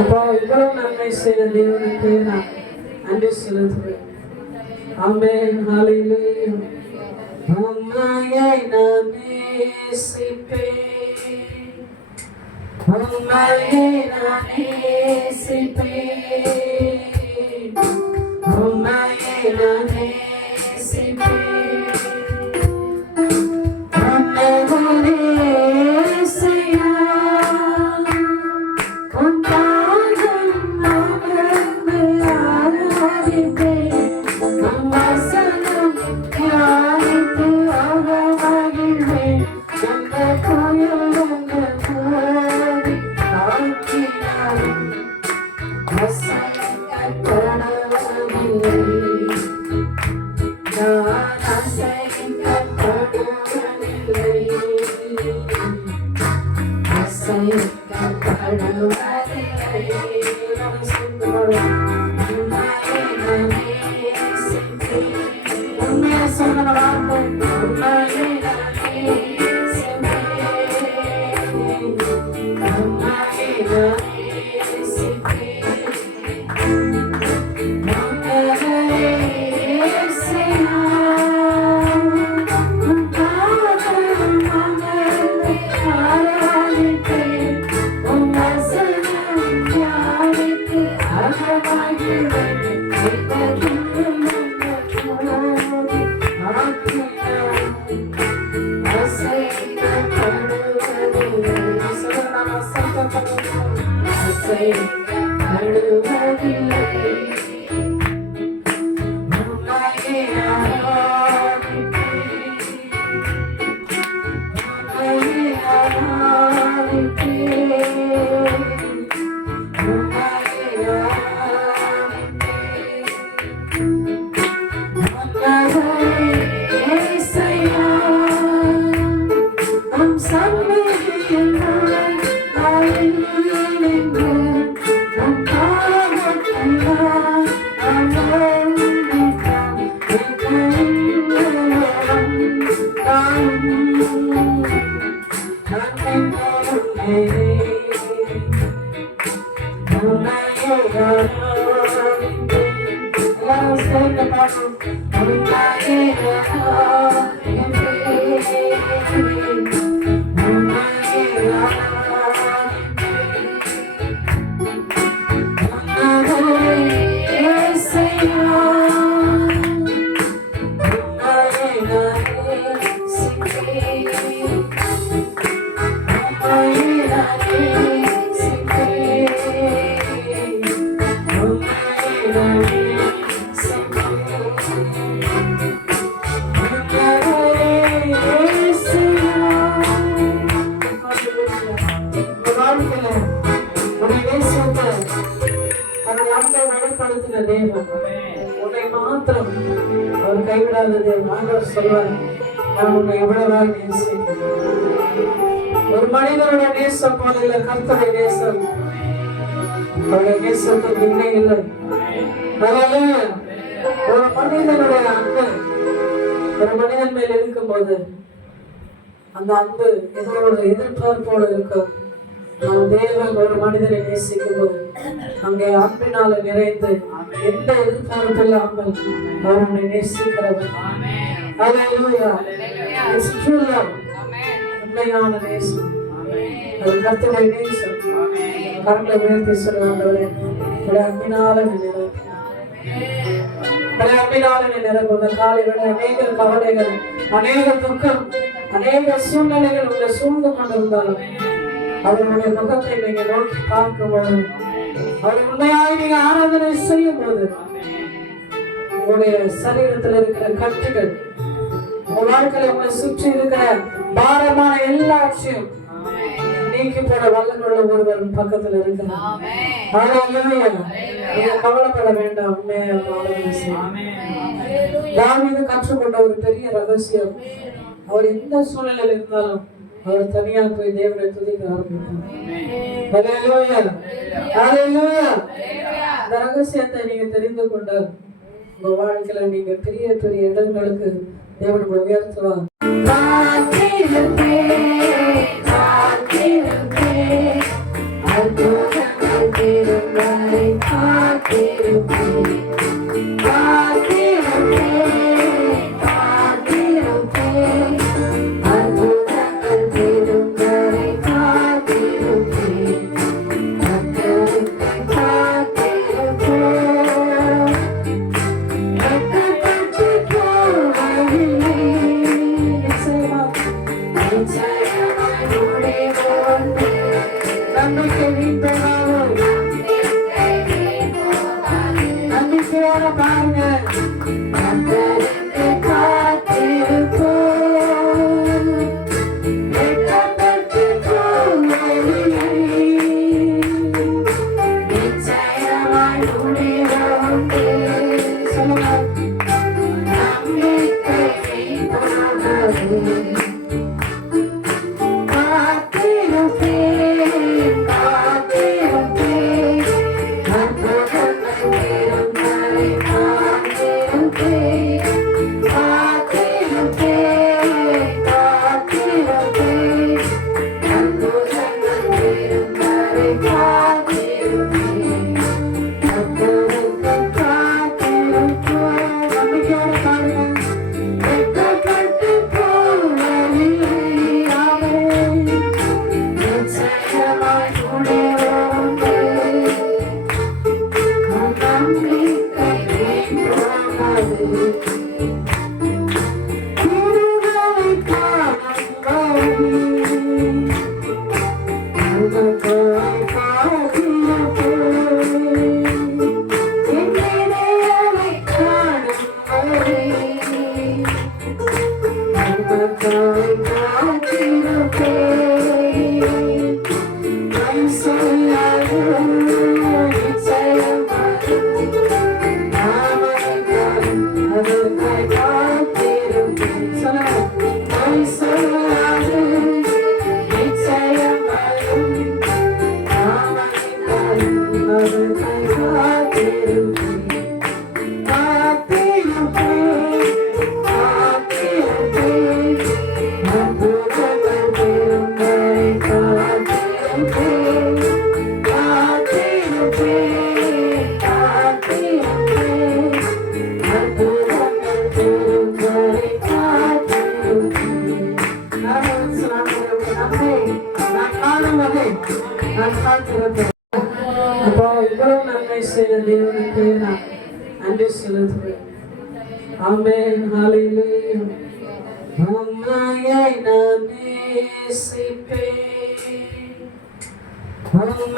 அப்பா இவ்வளவு நன்மை செய்த தேவனுக்கு நான் நன்றி செலுத்துவேன் ஆமென் ஹalleluya. உம்மையை நான் நேசிப்பேன். உம்மையை நான் நேசிப்பேன். உம்மையை நான் நேசிப்பேன் Thank you. தேவன் உன்னை மாத்திரம் அவர் கைவிடாத தேவன் ஆண்டவர் சொல்வார். நான் உன்னை எவ்வளவாக நேசிக்கிறேன் ஒரு மனிதனோட நேசம் போல இல்ல கர்த்தருடைய நேசம். அவருடைய நேசத்துக்கு இல்லை. இல்லை ஒரு மனிதனுடைய அன்பு ஒரு மனிதன் மேல் இருக்கும்போது அந்த அன்பு ஏதோ ஒரு எதிர்பார்ப்போடு இருக்கும். அந்த தேவன் ஒரு மனிதனை நேசிக்கும் அங்கே அன்பினால நிறைந்து எந்த எதிர்பார்ப்பு இல்லாமல் அவர் உன்னை நேசிக்கிறவர். Hallelujah. உண்மையான நேசம் அது கர்த்தருடைய நேசம் கரங்களை உயர்த்தி சொல்லுவாண்டவரே உடைய அன்பினால நீ நிரப்பி உடைய அன்பினால நீ நிரப்பு அநேக கவலைகள் அநேக துக்கம் அநேக சூழ்நிலைகள் உங்களை சூழ்ந்து கொண்டிருந்தாலும் அவருடைய முகத்தை நீங்க நோக்கி பார்க்கும்போது அவர் உண்மையாய் நீங்க ஆராதனை செய்யும் போது உங்களுடைய சரீரத்தில் இருக்கிற கட்டுகள் உங்க வாழ்க்கையில உங்களை சுற்றி இருக்கிற பாரமான எல்லாவற்றையும் நீக்கி போட வல்லமுள்ள ஒருவர் பக்கத்துல இருக்கிறார். நீங்க கவலைப்பட வேண்டாம் உண்மையா ஆராதனை செய்யுங்க. தாவீது கற்றுக்கொண்ட ஒரு பெரிய ரகசியம் அவர் எந்த சூழ்நிலையில் இருந்தாலும் அவர் தனியா போய் தேவனை துதிக்க. இந்த ரகசியத்தை நீங்க தெரிந்து கொண்டால் உங்க வாழ்க்கையில நீங்க பெரிய பெரிய இடங்களுக்கு தேவன் உயர்த்துவார். காத்திருப்பேன், காத்திருப்பேன்,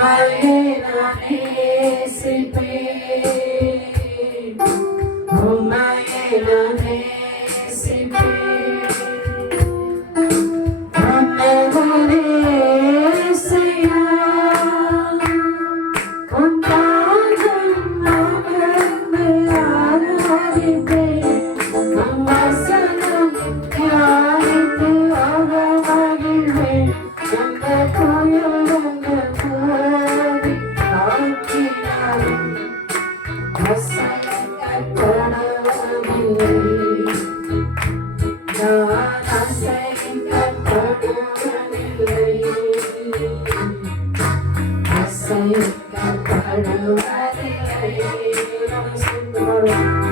உம்மையை நான் நேசிப்பேன் Thank you.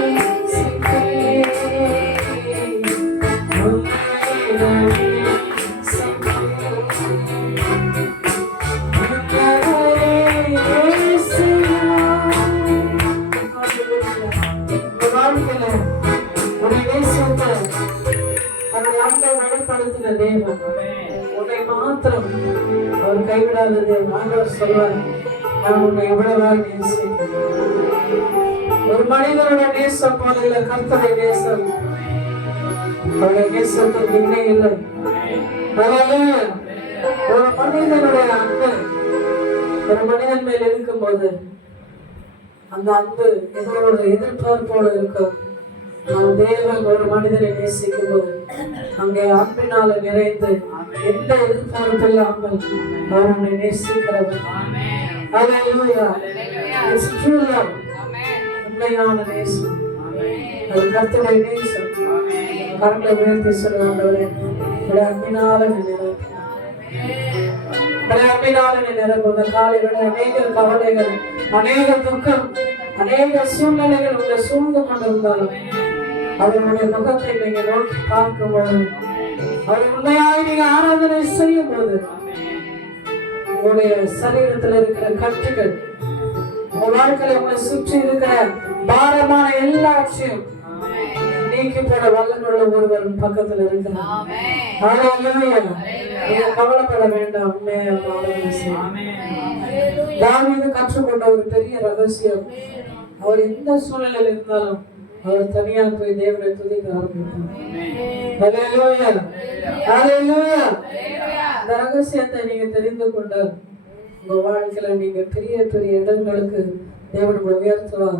கைவிடாதது ஆண்டவர் சொல்வார் நான் உன்னை எவ்வளவா நேசிக்கிறேன் ஒரு மனிதனோட நேசம் போல இல்லை கர்த்தருடைய நேசம். அவருடைய நேசத்துக்கு இல்லை. இல்லை ஒரு மனிதனுடைய அன்பு ஒரு மனிதன் மேல் இருக்கும்போது அந்த அன்பு ஏதோ ஒரு எதிர்பார்ப்போடு இருக்கும். நம் தேவன் ஒரு மனிதனை நேசிக்கும் போது அங்கே அன்பினால நிறைந்து எந்த எதிர்பார்ப்பு இல்லாமல் அவனை உன்னை நேசிக்கிறவர் உண்மையான நேசம். அது கர்த்தருடைய நேசம். கரங்களை உயர்த்தி சொல்லுவாண்டவரே உடைய அன்பினால நிறைவு. அன்பினால நிரப்பு இந்த காலை விட அநேக கவலைகள் அநேக துக்கம் அநேக சூழ்நிலைகள் உங்களை சூழ்ந்து கொண்டிருந்தாலும் அவருடைய முகத்தை நீங்க நோக்கி பார்க்கும்போது அவர் உண்மையாய் நீங்க ஆராதனை செய்யும் போது உங்களுடைய சரீரத்தில் இருக்கிற கட்டுகள் உங்க வாழ்க்கையில உங்களை சுற்றி இருக்கிற பாரமான எல்லாவற்றையும் நீக்கி போட வல்லமுள்ள ஒருவர் பக்கத்துல இருக்கிறார். நீங்க கவலைப்பட வேண்டாம் உண்மையை. தாவீது கற்றுக்கொண்ட ஒரு பெரிய ரகசியம் அவர் எந்த சூழ்நிலையில் இருந்தாலும் அவர் தனியா போய் தேவனை துதிக்க. ஹalleluya. இந்த ரகசியத்தை நீங்க தெரிந்து கொண்டால் உங்க வாழ்க்கையில நீங்க பெரிய பெரிய இடங்களுக்கு தேவன் உங்களை உயர்த்துவார்.